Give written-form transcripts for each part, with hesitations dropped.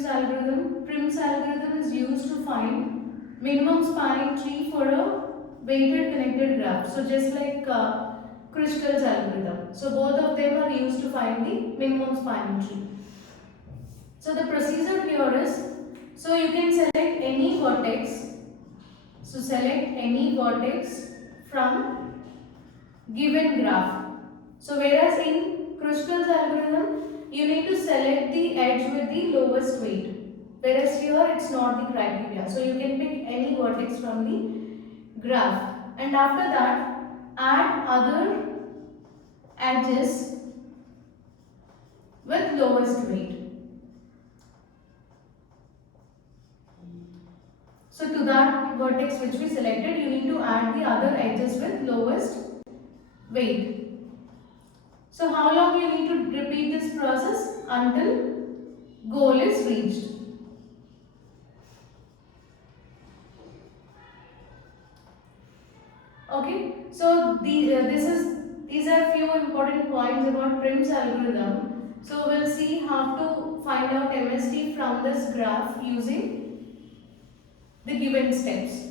Prim's algorithm? Prim's algorithm is used to find minimum spanning tree for a weighted connected graph. So just like Kruskal's algorithm. So both of them are used to find the minimum spanning tree. So the procedure here is, so you can select any vertex. So select any vertex from given graph. So whereas in Kruskal's algorithm, you need to select the edge with the lowest weight. Whereas here it's not the criteria. So you can pick any vertex from the graph. And after that, add other edges with lowest weight. So to that vertex which we selected, you need to add the other edges with lowest weight. So how long you need to repeat this process? Until goal is reached. Okay, so these are few important points about Prim's algorithm. So we'll see how to find out MST from this graph using the given steps.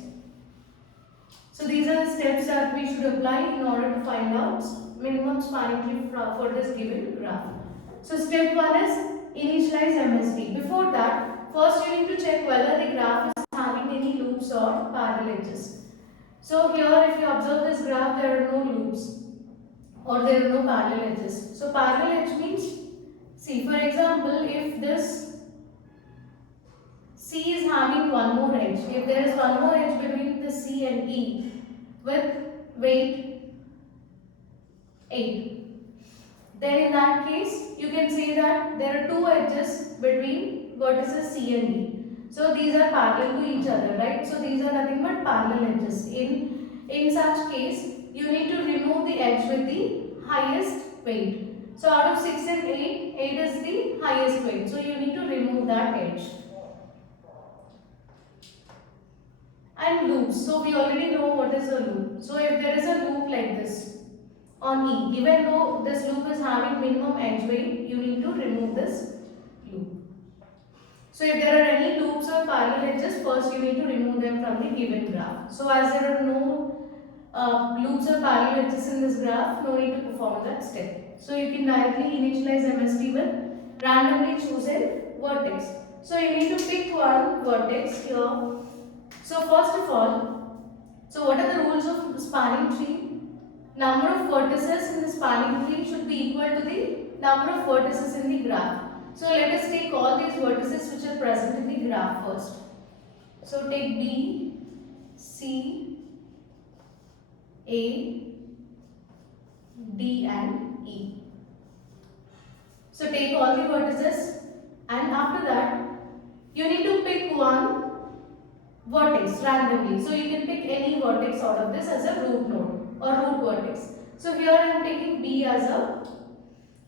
So these are the steps that we should apply in order to find out minimum spanning tree for this given graph. So step 1 is initialize MST. Before that, first you need to check whether the graph is having any loops or parallel edges. So here if you observe this graph, there are no loops or there are no parallel edges. So parallel edge means, see for example, if this C is having one more edge, if there is one more edge between the C and E with weight 8, then in that case you can say that there are two edges between vertices C and D. So these are parallel to each other, right? So these are nothing but parallel edges. In such case, you need to remove the edge with the highest weight. So out of 6 and 8, 8 is the highest weight. So you need to remove that edge. And loops. So we already know what is a loop. So if there is a loop like this on E, even though this loop is having minimum edge weight, you need to remove this loop. So if there are any loops or parallel edges, first you need to remove them from the given graph. So as there are no loops or parallel edges in this graph, no need to perform that step. So you can directly initialize MST with randomly chosen vertex. So you need to pick one vertex here. So first of all, so what are the rules of spanning tree? Number of vertices in the spanning tree should be equal to the number of vertices in the graph. So let us take all these vertices which are present in the graph first. So take B, C, A, D and E. So take all the vertices and after that you need to pick one vertex randomly. So you can pick any vertex out of this as a root node or root vertex. So here I am taking B as a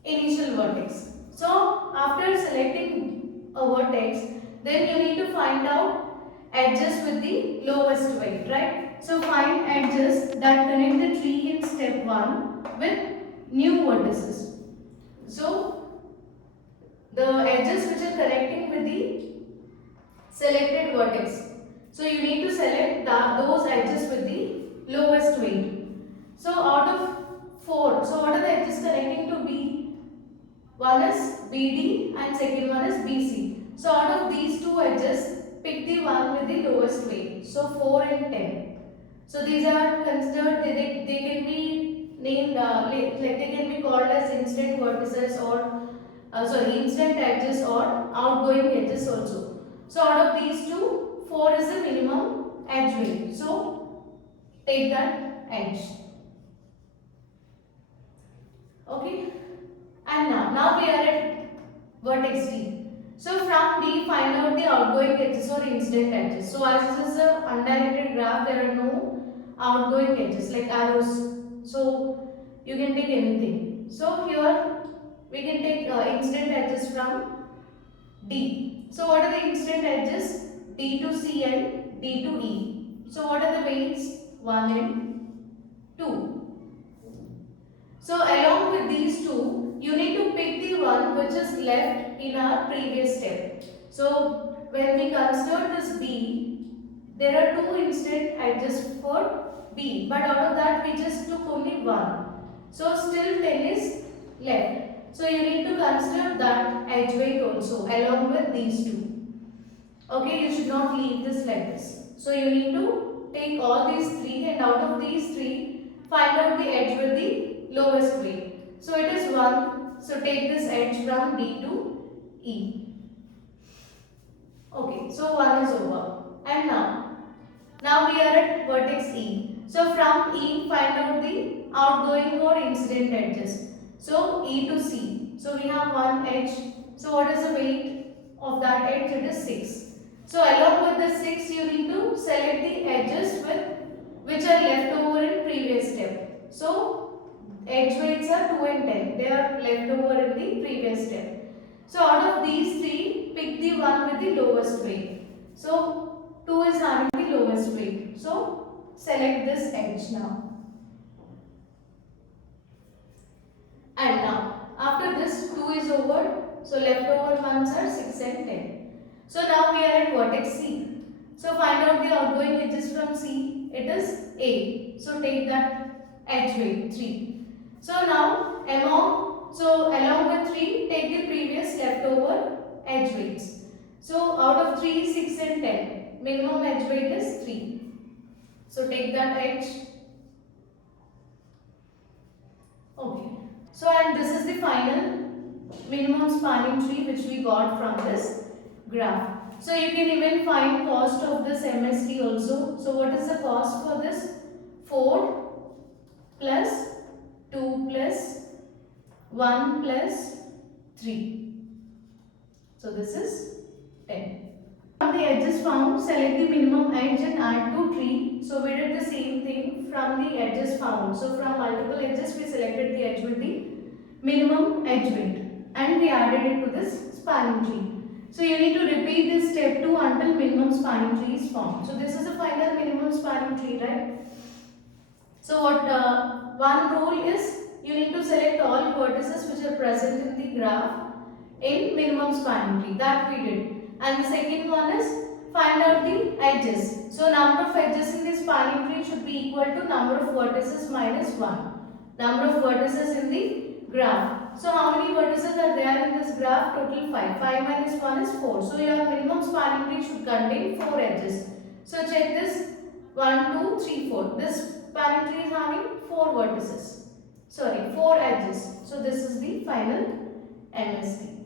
initial vertex. So after selecting a vertex, then you need to find out edges with the lowest weight, right? So find edges that connect the tree in step 1 with new vertices. So the edges which are connecting with the selected vertex. So you need to select those edges with the lowest weight. So out of 4, so what are the edges connecting to B? One is BD and second one is BC. So out of these two edges, pick the one with the lowest weight. So 4 and 10. So these are considered, they can be named, like they can be called as instant vertices or instant edges or outgoing edges also. So out of these two, 4 is the minimum edge weight. So take that edge. Okay. And now we are at vertex D. So from D, find out the outgoing edges or incident edges. So as this is an undirected graph, there are no outgoing edges like arrows. So you can take anything. So here we can take incident edges from D. So what are the incident edges? D to C and D to E. So what are the weights? 1 and 2. So along with these two, you need to pick the one which is left in our previous step. So when we consider this B, there are two instead edges for B, but out of that we just took only one. So still 10 is left. So you need to consider that edge weight also along with these two. Okay, you should not leave this like this. So you need to take all these three, and out of these three, find out the edge with the lowest weight. So it is 1. So take this edge from D to E. Okay, so 1 is over. And now we are at vertex E. So from E, find out the outgoing or incident edges. So E to C. So we have one edge. So what is the weight of that edge? It is 6. So along with the 6, you need to select the edges which are left over in previous step. So edge weights are 2 and 10. They are left over in the previous step. So out of these three, pick the one with the lowest weight. So 2 is having the lowest weight. So select this edge now. And now after this 2 is over. So leftover ones are 6 and 10. So now we are at vertex C. So find out the outgoing edges from C. It is A. So take that edge weight 3. So now along with 3, take the previous leftover edge weights. So out of 3, 6 and 10, minimum edge weight is 3. So take that edge. Okay. So and this is the final minimum spanning tree which we got from this graph. So you can even find cost of this MST also. So what is the cost for this? 4 plus 2 plus 1 plus 3. So this is 10. From the edges found, select the minimum edge and add to tree. So we did the same thing from the edges found. So from multiple edges we selected the edge with the minimum edge weight and we added it to this spanning tree. So you need to repeat this step 2 until minimum spanning tree is formed. So this is the final minimum spanning tree, right? So what one rule is, you need to select all vertices which are present in the graph in minimum spanning tree. That we did. And the second one is find out the edges. So number of edges in the spanning tree should be equal to number of vertices minus 1. Number of vertices in the graph. So how many vertices are there in this graph? Total 5. 5 minus 1 is 4. So your minimum spanning tree should contain 4 edges. So check this. 1, 2, 3, 4. This spanning tree is having 4 vertices. Sorry, 4 edges. So this is the final MST.